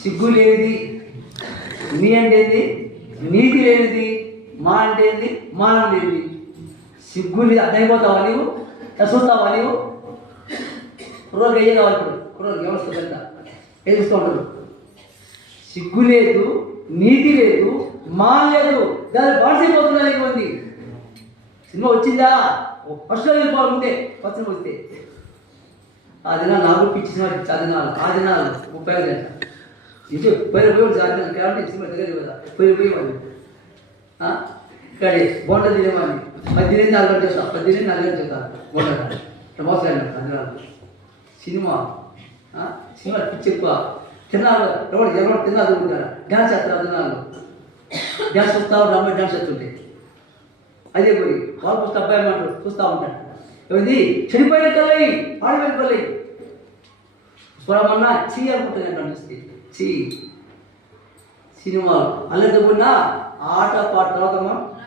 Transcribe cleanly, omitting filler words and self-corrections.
సిగ్గు లేనిది, నీ అంటే ఏంది, నీతి లేనిది, మా అంటే ఏంది, మానం లేనిది. సిగ్గు లేదు అర్థమైపోతావా నీవు? చూస్తావా నీవు? కుర్రోకి అయ్యే కావాలి. ఇప్పుడు కుర్రోకి వ్యవస్థ పెద్ద ఏం చూస్తూ ఉంటారు. సిగ్గు లేదు, నీతి లేదు, మా లేదు, దాని బాడిసైపోతున్నారు ఇటువంటి. సినిమా వచ్చిందా ఫస్ట్లో వెళ్ళిపోవాలి ఉంటే ఫస్ట్ సినిమా వస్తే ఆ దినాలు నాకు పిచ్చి సినిమా ఆ దినాలు 30 గంట ఇది పోయి జాగ్రత్త కాబట్టి సినిమా దగ్గర కదా పోయేవాళ్ళు. ఇక్కడ బోండ తినేవాడిని 18 4 గంటలు చేస్తా, 18 4 గంటలు చేస్తా బోండ మోసగాడి దినాలు. సినిమా సినిమా పిచ్చి ఎక్కువ. తిన్నాడు ఎవరు తిన్నారు ఉంటారా, డ్యాన్స్ చేస్తారు దినాలు. డ్యాన్స్ చూస్తా ఉంటారు, అమ్మాయి డ్యాన్స్ చేస్తుంటే అదే పోయి వాళ్ళు చూస్తే అబ్బాయి అమ్మాయి చూస్తూ ఉంటాడు. ఏమైంది చెడిపోయిన కలయి ఆడమైన కలయి స్వరమన్నా చీ అనుకుంటుంది చూస్తే చీ. సినిమా అల్లెట్టుకున్నా ఆట పాట తర్వాత